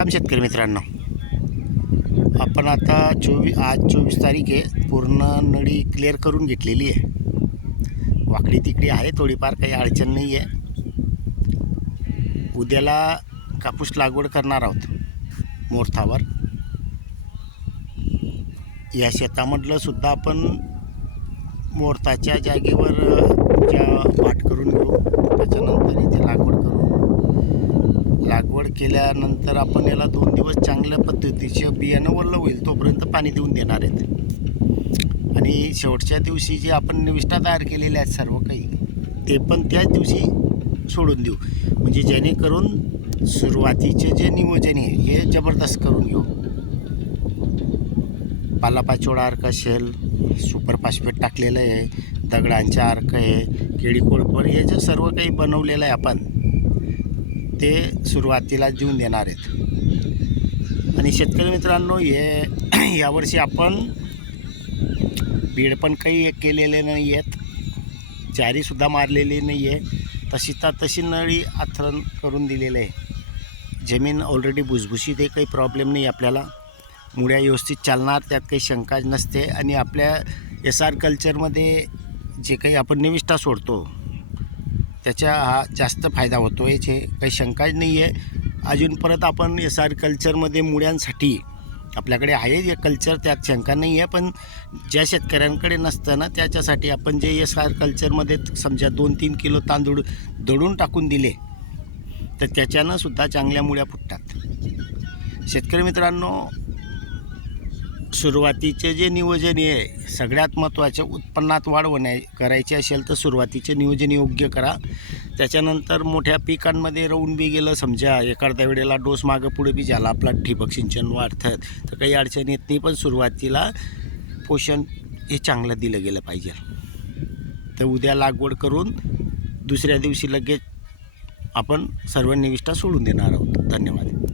शेतकरी मित्रांनो, आपण आता आज 24 तारीख आहे. पूर्ण नळी क्लिअर करून घेतलेली आहे. वाकडी तिकडी आहे, थोडीफार काही अडचण नाही आहे. उद्याला कापूस लागवड करणार आहोत मोरथावर. या शेतामधलं सुद्धा आपण मोरथाच्या जागेवर पाठ करून घेऊ. त्याच्यानंतर इथे लागवड केल्यानंतर आपण याला 2 दिवस चांगल्या पद्धतीचे बियाणं वल्लं होईल तोपर्यंत पाणी देऊन देणार आहेत. आणि शेवटच्या दिवशी जे आपण निविष्ठा तयार केलेल्या आहेत सर्व काही, ते पण त्याच दिवशी सोडून देऊ. म्हणजे जेणेकरून सुरुवातीचे जे नियोजन आहे हे जबरदस्त करून घेऊ. पालापाचोळा अर्क असेल, सुपर फॉस्फेट टाकलेलं आहे, दगडांचा अर्क आहे, केळी कोळपड, हे जे सर्व काही बनवलेलं आहे आपण ते सुरुवातीला देऊन देणार आहेत. आणि शेतकरी मित्रांनो, हे यावर्षी आपण बीड पण काही केलेले नाही आहेत, चारीसुद्धा मारलेली नाही आहे. तशी नळी आथरण करून दिलेलं आहे. जमीन ऑलरेडी भुसभुशीत आहे, काही प्रॉब्लेम नाही आपल्याला. मुळ्या व्यवस्थित चालणार, त्यात काही शंका नसते. आणि आपल्या SR कल्चरमध्ये जे काही आपण निविष्ठा सोडतो त्याचा हा जास्त फायदा होतो, याचे काही शंकाच नाही आहे. अजून परत आपण SR कल्चरमध्ये मुळ्यांसाठी आपल्याकडे आहे हे कल्चर, त्यात शंका नाही आहे. पण ज्या शेतकऱ्यांकडे नसतं ना, त्याच्यासाठी आपण जे SR कल्चरमध्ये समजा 2-3 किलो तांदूळ दळून टाकून दिले तर त्याच्यानं सुद्धा चांगल्या मुळ्या फुटतात. शेतकरी मित्रांनो, सुरुवातीचे जे नियोजन आहे सगळ्यात महत्त्वाचे. उत्पन्नात वाढ करायची असेल तर सुरुवातीचे नियोजन योग्य करा. त्याच्यानंतर मोठ्या पिकांमध्ये राहून बी गेलं, समजा एखाद्या वेळेला डोस मागं पुढे बी झाला, आपला ठिबक सिंचन वाढतं तर काही अडचण येत नाही. पण सुरुवातीला पोषण हे चांगलं दिलं गेलं पाहिजे. तर उद्या लागवड करून दुसऱ्या दिवशी लगेच आपण सर्व निविष्ठा सोडून देणार आहोत. धन्यवाद.